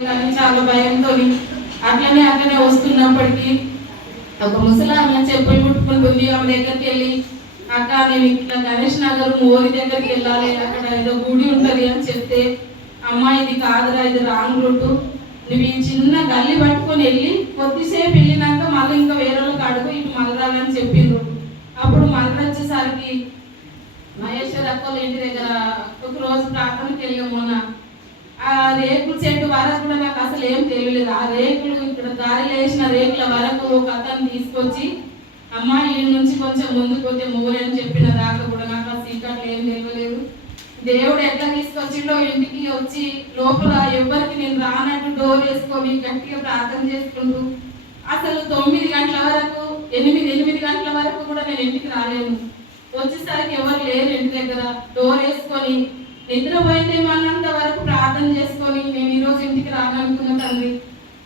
చాలా భయంతో అట్లనే అట్లనే వస్తున్నప్పటికీ ఒక ముసలామె చెప్పులు ముట్టుకుంటుంది ఆమె దగ్గరికి వెళ్ళి అక్క నేను ఇట్లా గణేష్ నగర్ మోరి దగ్గరికి వెళ్ళాలి అక్కడ ఏదో గుడి ఉంటుంది అని చెప్తే అమ్మ ఇది కాదురా ఇది రాంగ్ రూటు. నువ్వు ఈ చిన్న గల్లి పట్టుకొని వెళ్ళి కొద్దిసేపు వెళ్ళినాక మళ్ళీ ఇంకా వేరే వాళ్ళకి అడుగు ఇటు మలరాలని చెప్పిండ్రు. అప్పుడు మళ్ళీ వచ్చేసరికి మహేశ్వర అక్కలు ఇంటి దగ్గర ఒక రోజు ప్రార్థనకి వెళ్ళాం మొన్న రేకుల చెట్టు వరకు కూడా నాకు అసలు ఏం తెలియలేదు. ఆ రేకులు ఇక్కడ దారి వేసిన రేకుల వరకు ఒక అతను తీసుకొచ్చి అమ్మ ఈ నుంచి కొంచెం ముందుకు పోతే మూరే అని చెప్పిన దాకా కూడా నాకు ఆ సీక్రెట్లు ఏం తెలియలేదు. దేవుడు ఎట్లా తీసుకొచ్చిండో ఇంటికి వచ్చి లోపల ఎవరికి నేను రానట్టు డోర్ వేసుకొని గట్టిగా ప్రార్థన చేసుకుంటూ అసలు తొమ్మిది గంటల వరకు ఎనిమిది ఎనిమిది గంటల వరకు కూడా నేను ఇంటికి రాలేను. వచ్చేసరికి ఎవరు లేరు ఇంటి దగ్గర. డోర్ వేసుకొని నిద్రపోయితే అన్నంత వరకు ప్రార్థన చేసుకొని నేను ఈరోజు ఇంటికి రాగలుగుతున్న తండ్రి.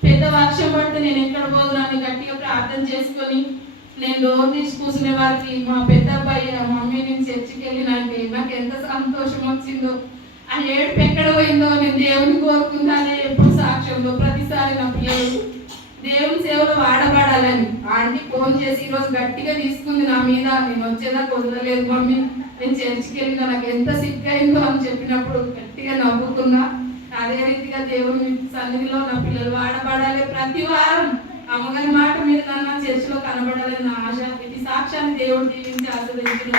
పెద్ద వర్షం పడితే నేను ఎక్కడ పోదునని గట్టిగా ప్రార్థన చేసుకొని నేను డోర్ తీసి కూర్చునే వారికి మా పెద్ద అబ్బాయి మమ్మీ నేను చర్చికి వెళ్ళినంటే నాకు ఎంత సంతోషం వచ్చిందో ఆ ఏడుపు ఎక్కడ పోయిందో నేను దేవుని కోరుకుందానే ఎప్పుడు సాక్ష్యంలో ప్రతిసారి నా పిల్లలు సేవలో వాడబడాలని ఆంటీ ఫోన్ చేసి ఈరోజు గట్టిగా తీసుకుంది నా మీద. నేను వచ్చేదాకా వదలలేదు మమ్మీ. నేను చర్చికి వెళ్ళినా నాకు ఎంత సిక్ అయిందో అని చెప్పినప్పుడు గట్టిగా నవ్వుకున్నా. అదే రీతిగా దేవుని సన్నిధిలో నా పిల్లలు వాడబడాలి ప్రతి వారం. అమ్మగారి మాట మీద నన్ను చర్చిలో కనబడాలని నా ఆశ. ఇది సాక్ష్యాన్ని దేవుడు దీవించి ఆశీర్వదించిన